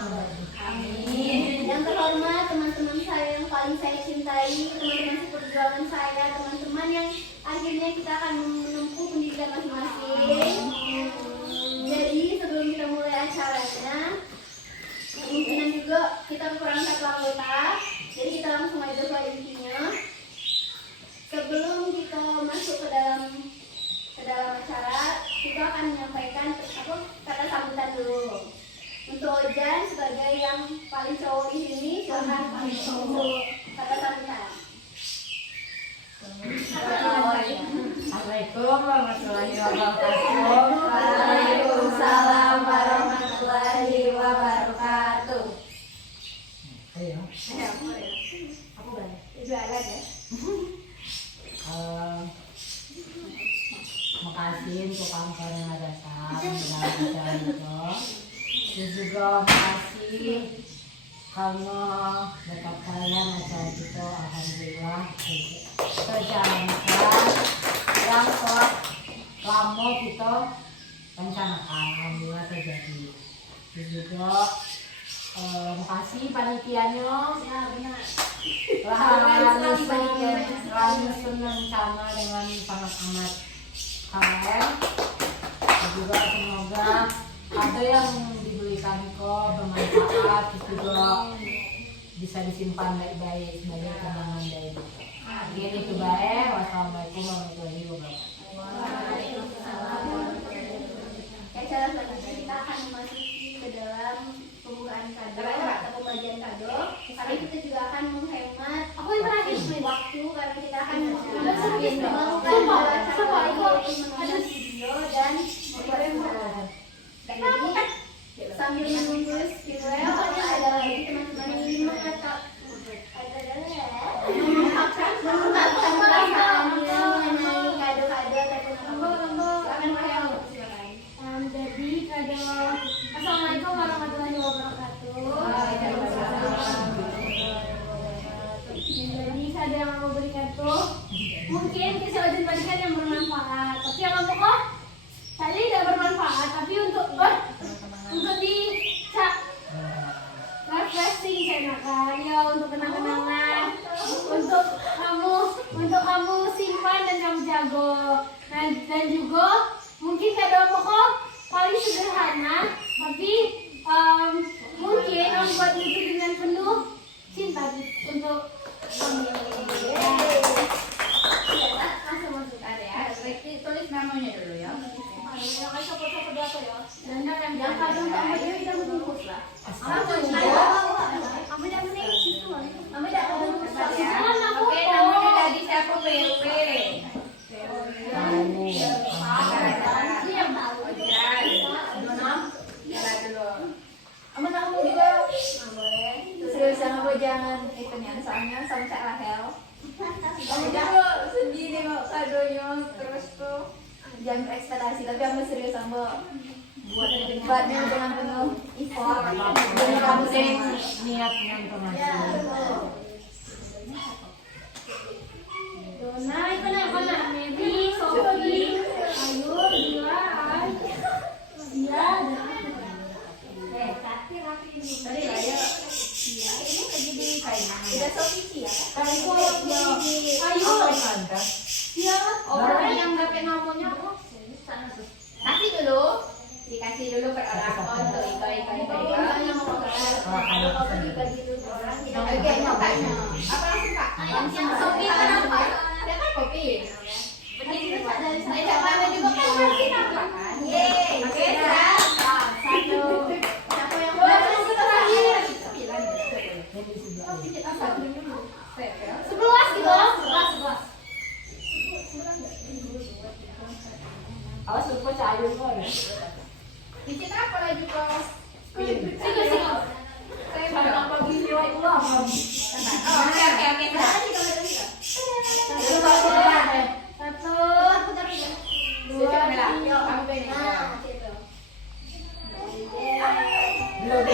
Amin. Yang terhormat teman-teman saya yang paling saya cintai, teman-teman seperjuangan saya, teman-teman yang akhirnya kita akan menempuh pendidikan masing-masing. Jadi sebelum kita mulai acaranya, kemungkinan juga kita kurang satu anggota. Jadi kita langsung aja ke intinya. Sebelum kita masuk ke dalam acara, kita akan menyampaikan kata sambutan dulu. Untuk Ojan sebagai yang paling cowok di sini, silakan kata sambutan. Assalamualaikum warahmatullahi wabarakatuh. Waalaikumsalam warahmatullahi wabarakatuh. Ayo. Aku boleh. Jualan ya. Makasih untuk kawan-kawan yang datang dalam acara itu. Dan juga makasih karena berkat kalian acara itu alhamdulillah terjalankan yang telah lama kita rencanakan, alhamdulillah terjadi. Dan juga makasih panitianya. Ya benar. Langsung rencana dengan sangat amat keren. Dan juga semoga ada yang diberikan kok bermanfaat, terus juga bisa disimpan baik-baik sebagai kenangan dari kita. Jadi itu baik. Wassalamualaikum warahmatullahi wabarakatuh. Waalaikumsalam warahmatullahi wabarakatuh. Acara selanjutnya kita akan memasuki ke dalam pembukaan kado atau pembagian kado. Karena kita juga akan menghemat waktu karena kita akan melakukan acara yaitu menonton video dan membuat surat. Jadi sambil menunggu video ada lagi teman-teman yang ingin mengungkapkan perasaannya mengenai kado-kado ataupun silakan Rahel. Jadi kado Assalamualaikum warahmatullahi wabarakatuh. Jadi kado yang mau berikan tuh mungkin bisa Ojan bagikan yang bermanfaat, tapi yang pokok tadi tidak bermanfaat, tapi untuk di refreshing saya makan ya, untuk kenang-kenangan, untuk kamu simpan dan kamu jago. Dan juga mungkin kado pokok paling sederhana, tapi mungkin membuat itu dengan penuh cinta untuk kamu. Langsung masukkan ya. Tulis namanya dulu ya. Yang sopor-sopor berapa ya? Dan Yang kado sama dia kita membungkus lah. kamu yang ini itu Kamu tidak membungkus ya. Oke, namanya tadi siapa? PUP. Seriusan apa jangan itunya soalnya sama Kak Rahel. Kamu juga sendiri mau kadonya terus tuh jangan berekspektasi tapi kamu serius sama buatnya dengan penuh effort dan kamu semua. Niat yang Nah, itu mana? Maybe, Sophie, Ayu, Dila, Ai, Dia, Tadi Raya, ini lagi di Kainan. Tidak Sophie ya? Ayu, Dia, Orang yang dapat nomornya kasih dulu, dikasih dulu per orang untuk Ika. Yang mau kalau dibagi dulu orang tidak. Oke, makanya apa langsung Kak? Yang Sophie kenapa? Dia kan kopi. Berdiri dari saya jangan juga kan pasti nampak kan? Yeay. Oke, satu. Siapa yang mau kasih terakhir? 11 gitu, 11. awas lupa cair kok. Di sini apa lagi kok? Sigo. Saya mau bagi nilai uang. Oke. Satu, Dua, tiga, kamu beda. Belum.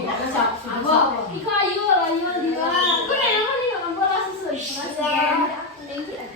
Iko ayu dia. Aku nanya nih nggak boleh langsung susun. Thank you.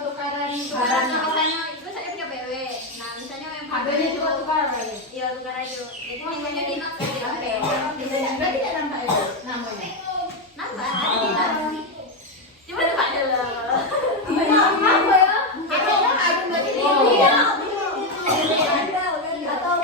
tukaran. Misalnya itu saya punya BW. Nah, misalnya yang Ada juga tukaran. Iya, tukar aja. Jadi misalnya di not saya bilang BW. Berarti tidak nampak itu namanya. Nambah, ada di not. Cuma itu ada loh. Apa ya? Ada berarti Iya. atau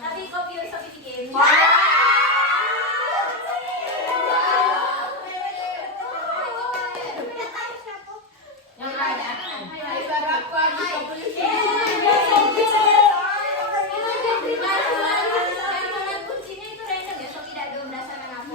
tapi kopi harus tapi dikirim. Yang ada. Kuncinya itu random ya, so tidak ada berdasarkan apa.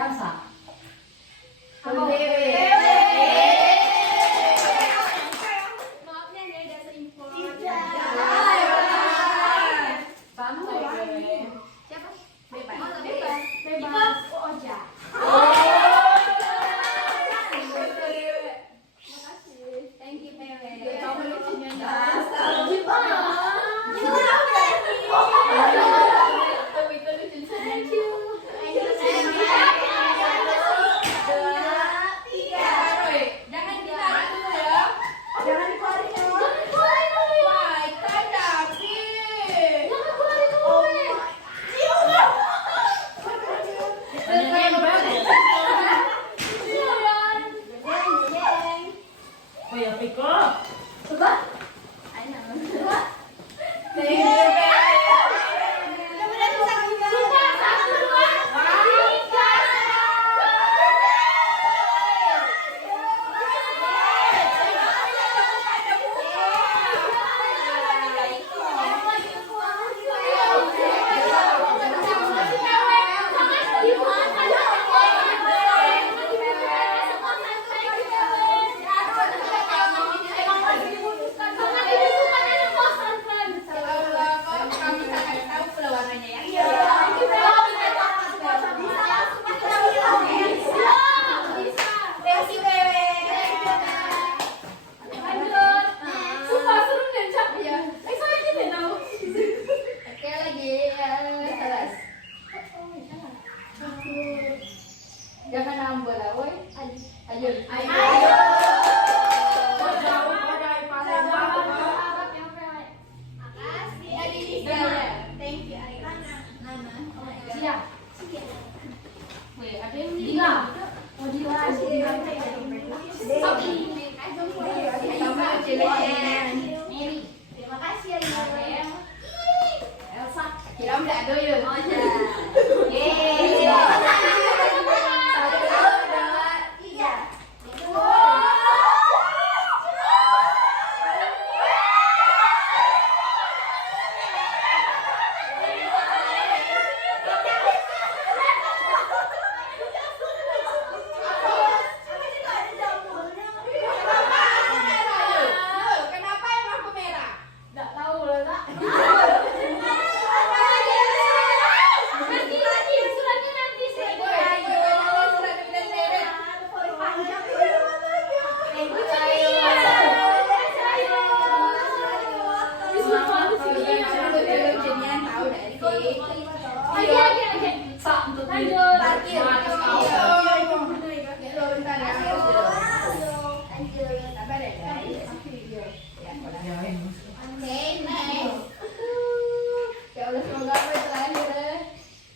Elsa. Maafnya nggak ada seimpul. Santai Bebe. Siapa? Bebas. Oh, bebas. Bebas. Oja. Thank you, Pewe. Kamu lucunya Thank you. Jangan ditarik dulu ya. Jangan keluarin dulu. Wah, kan tapi. Jangan keluarin dulu. Oh ya, Piko. Coba. Suka, satu, dua, tiga. Jangan nambah lah, woi. Ayo. Siap. Woi, ada yang Dila. Oh, Dila. Mary. Terima kasih ya, Ibu. Elsa. Kira udah ada ya. Oh, ya. Yeay. 1, 2, 3. Kenapa emang aku merah? Nggak tahu lah, Kak. Nanti, suratnya nanti.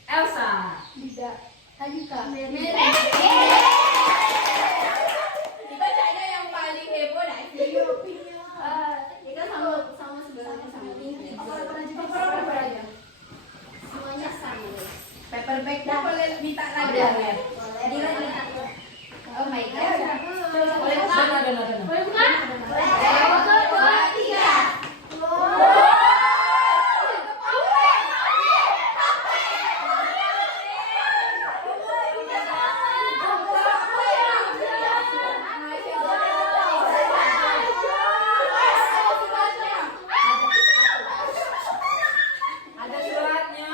Elsa. Dibacanya yang paling heboh dah sih. Kita sama sebenarnya sama ini. Semuanya sama. Paper perfectnya boleh minta lagi. Boleh. Oh my god. Boleh buka? Boleh buka? Boleh. 1, 2, 3. Ada suratnya.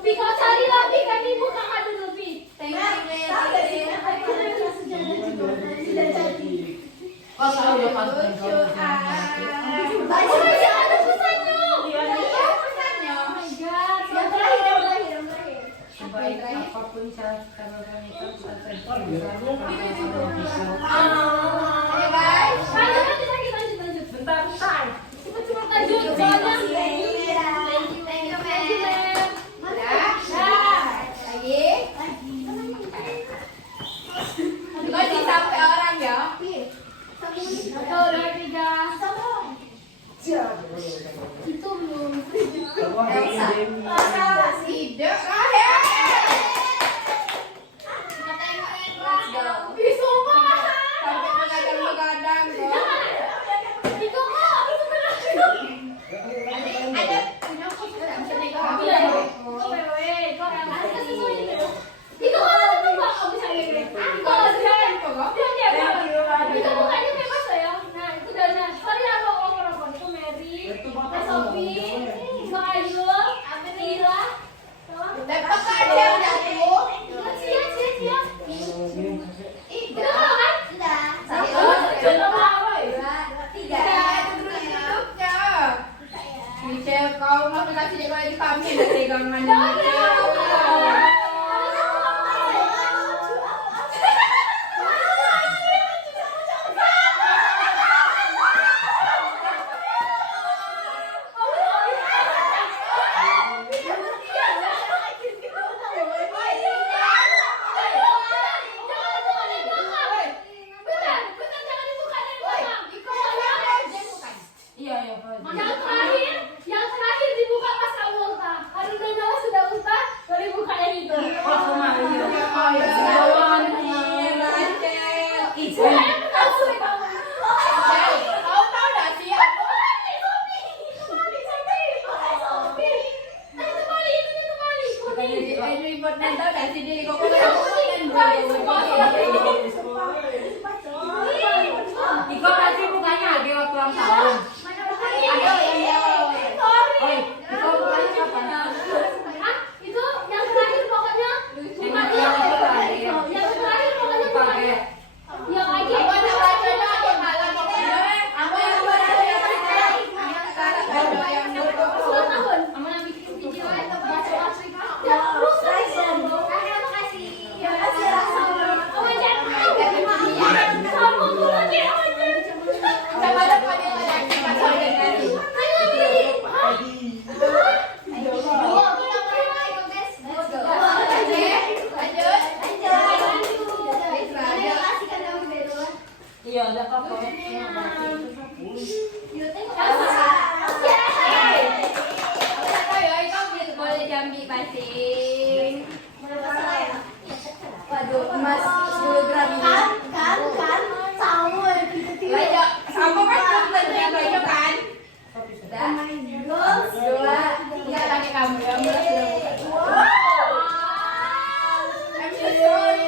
Piko cari lagi kan ibu kakak dulu Pi. Kok tahu ya pas Ada pesannya. Oh my god. Yang terakhir. sebaik apapun cara kita melakukan sensor bisa Ayo guys. Lanjut. bentar. Cepet lanjut soalnya. Thank you, ma'am. Lagi. Kok disampai orang ya? Satu, dua, tiga. Itu belum. Tidak. Sumpah. Sampai begadang-begadang kok. Itu kok. Dapat aja udah tuh. Michelle, kau mau kasih dia kalau di kami ada pegangan. Iya, Yang terakhir dibuka pas kamu ulta. Harus udah sudah ulta, baru buka yang itu. oh kemarin ya. Buka yang pertama kamu. Kau tahu dah sih aku ribut nanti dah sih diri kau Iko pasti bukannya ada waktu ulang tahun. Oi, Iko bukannya kapan? Itu yang terakhir pokoknya bukanya. Yang terakhir pokoknya bukanya. Yang lagi. Ulang tahun. Aman bikin video baca Afrika. Terus Iya, ada apa-apa. Waduh, emas 10 gram ini. Sama kan belum tentu yang banyak kan? Udah. 2, 3 kakek kamu ya, mulai sudah buka. I'm so sorry.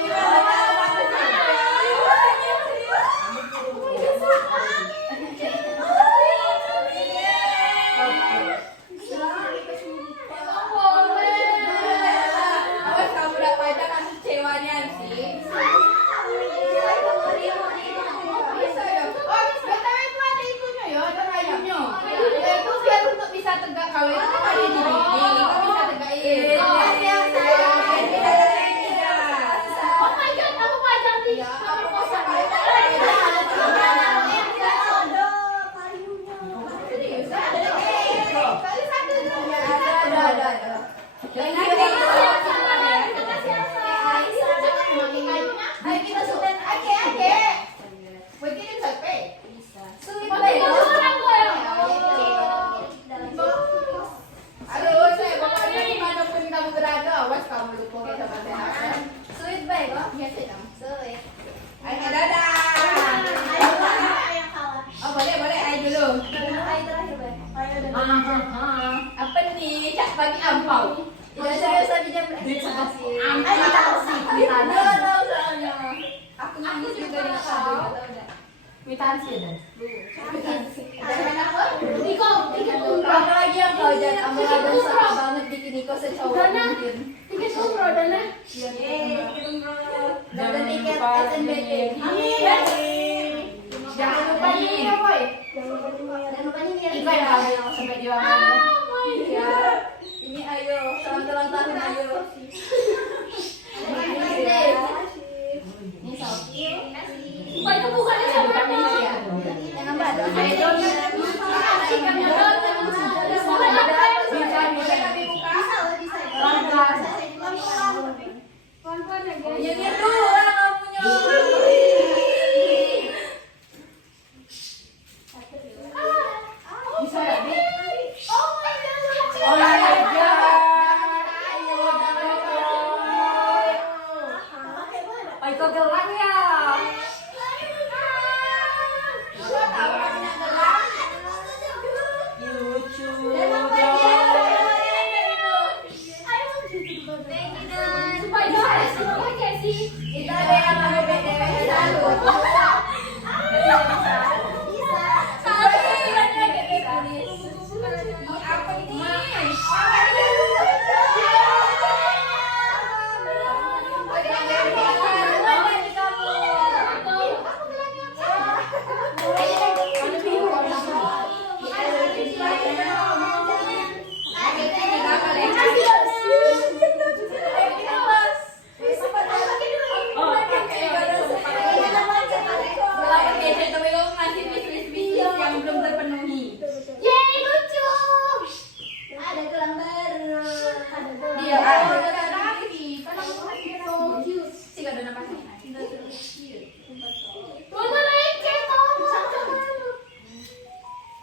Kwitansi dan. Niko, tiket umroh. Apa lagi yang kau jangan kamu ada suka banget bikin Niko secowok Dana, mungkin. tiket umroh Dana. Dan tiket lupa SNBT. Amin. Jangan lupa ini ya boy. Jangan lupa nih Iko yang kalian sampai di mana? Ya. Ini ayo, selamat ulang tahun ayo. Ini Sofi, kasih. Pak itu bukannya sama apa? Jangan bado. Ayo Sikapnya doang, jangan ada sama apa? Bisa loh, bisa. Pelan-pelan. Pelan-pelan ya guys. Nyanyi dulu lah kamunya. Bisa enggak, Bi? Oh my god. Oh my god. Oh, Iko gelang ya. Lucu. Supaya itu harus sama Jessie. Itu ada yang mau BTW satu. Apa ini? Yang belum terpenuhi. Yeay, lucu. Ada gelang baru. Dia ada lagi. Kan aku So cute. sih gak ada napasnya. Mana lengket tolong.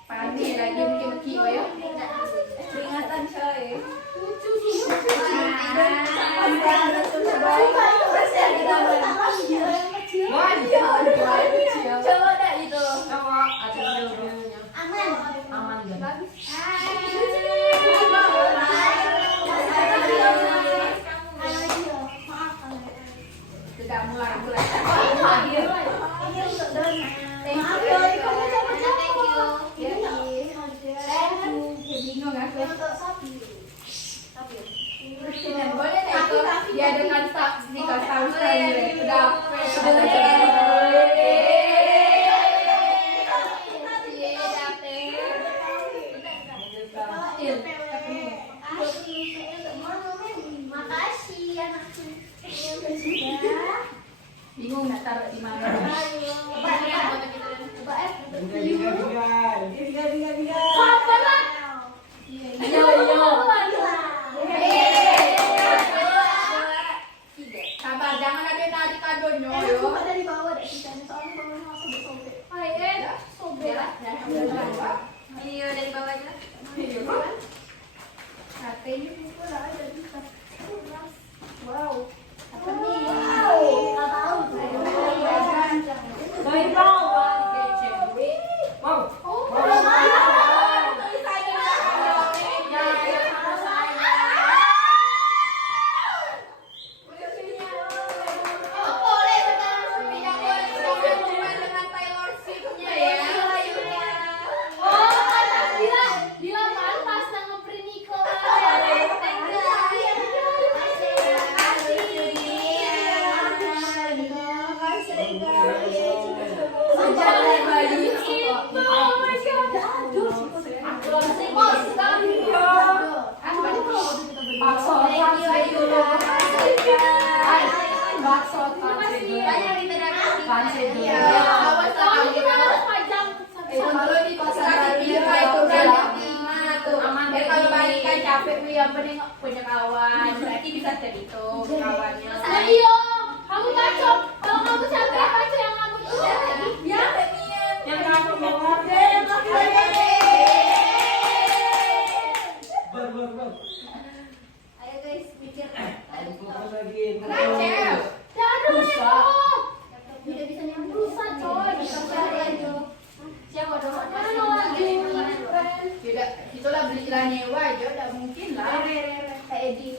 Pagi lagi maki-maki ya. Peringatan coy. Lucu sih. Coba dah itu. Coba ada biru-birunya. Aman. Aman kan? Sudah mulai. Ini untuk Dona. Maaf ya, kamu capek-capek. Bingung aku. Untuk Sofi. Dan boleh deh itu dia dengan nikah tahun sudah Makasih anakku. bingung nggak taruh di mana. Sabar, jangan ada yang narik kadonya yo. Coba dari bawah deh sisanya, soalnya bawahnya langsung disobek. Iya dari bawah aja. HP-nya buku lah ada bisa. Wow. Apa nih? Wow. Nggak tahu. Dari bawah. Wow. Yang penting punya kawan, berarti bisa jadi tuh kawannya. Ayo, kamu bacok. Kalau kamu capek, baca yang kamu tuh. Ya, Yang kamu mau Ayo guys, mikir. Rachel. Jangan dulu ya, Udah bisa nyambung. rusak coy. Siapa dong? Mana lagi? Tidak, itulah beli nyewa aja, udah mungkin lah.